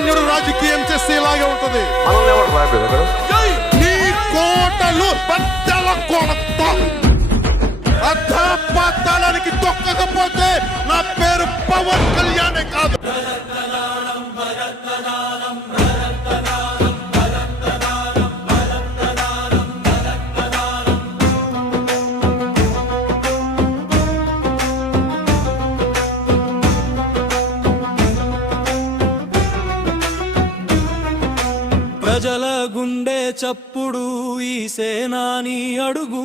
సామాన్యుడు రాజకీయం చేస్తే ఇలాగే ఉంటది. నీ కోటలు బద్దల కొలత అధపాతాళానికి తొక్కకపోతే నా పేరు పవన్ కళ్యాణే కాదు. ప్రజల గుండె చప్పుడు ఈ సేనాని అడుగు,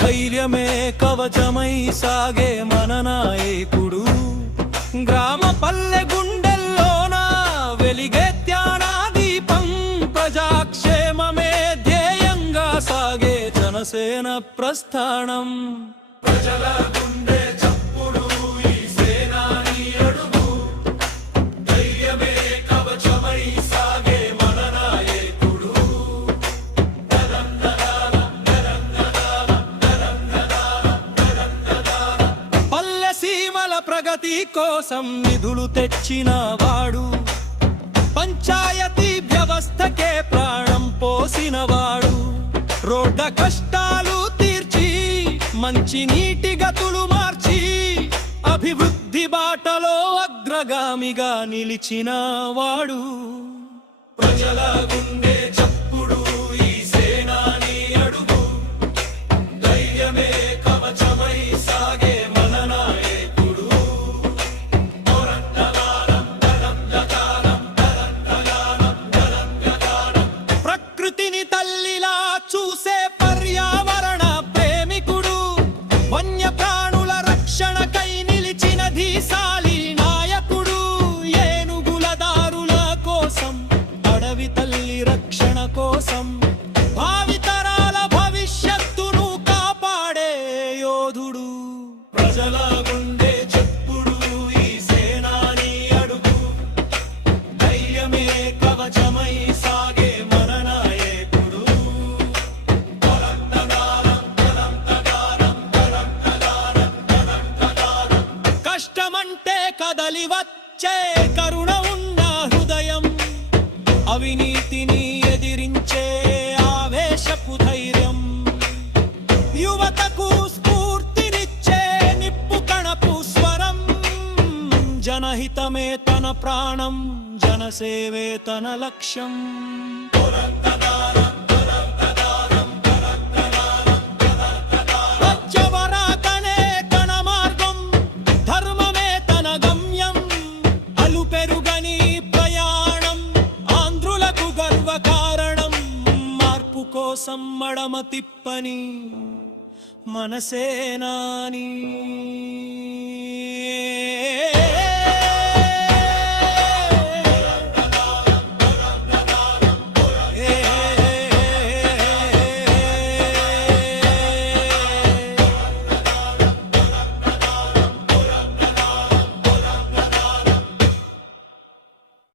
ధైర్యమే కవచమై సాగే మన నాయకుడు. గ్రామ పల్లె గుండెల్లోన వెలిగే త్యాన దీపం, ప్రజాక్షేమమే ధ్యేయంగా సాగే జనసేన ప్రస్థానం. ప్రజల గుండె చప్పుడు ఈ సేనాని అడుగు, ధైర్యమే కవచమై సాగే మన నాయకుడు. పల్లె సీమల ప్రగతి కోసం నిధులు తెచ్చిన వాడు, పంచాయతీ వ్యవస్థకే ప్రాణం పోసిన వాడు. రోడ్డ కష్టాలు తీర్చి మంచి నీటి గతులు మార్చి అభివృద్ధి బాటలో అగ్రగామిగా నిలిచిన వాడు. ప్రజల గుండె చప్పుడు ఈ సేనాని అడుగు, ధైర్యమే కవచమై సాగే మన నాయకుడు. ప్రకృతిని తల్లిలా చూసే పర్యావరణ ప్రేమికుడు, వన్య ప్రాణుల రక్షణకై నిలిచిన ధీశాలి నాయకుడు. ఏనుగుల దారుల కోసం, అడవి తల్లి రక్షణ కోసం, భావితరాల భవిష్యత్తును కాపాడే యోధుడు. ప్రజల గుండె చెప్పుడు ఈ సేనాని అడుగు, ధైర్యమే కవచమై సాగే మన నాయకుడు. కష్టమంటే కదలి వచ్చే కరుణ ఉన్న హృదయం, అవినీతిని ఎదిరించే ఆవేశపు ధైర్యం, యువతకు స్ఫూర్తినిచ్చే నిప్పు కణపు స్వరం. జనహితమే తన ప్రాణం, జనసేవే తన లక్ష్యం. వచ్చవరాకనే తన మార్గం, ధర్మమే తన గమ్యం. అలు పెరుగని ప్రయాణం ఆంధ్రులకు గర్వకారణం. మార్పు కోసం మడమ తిప్పని మన సేనాని.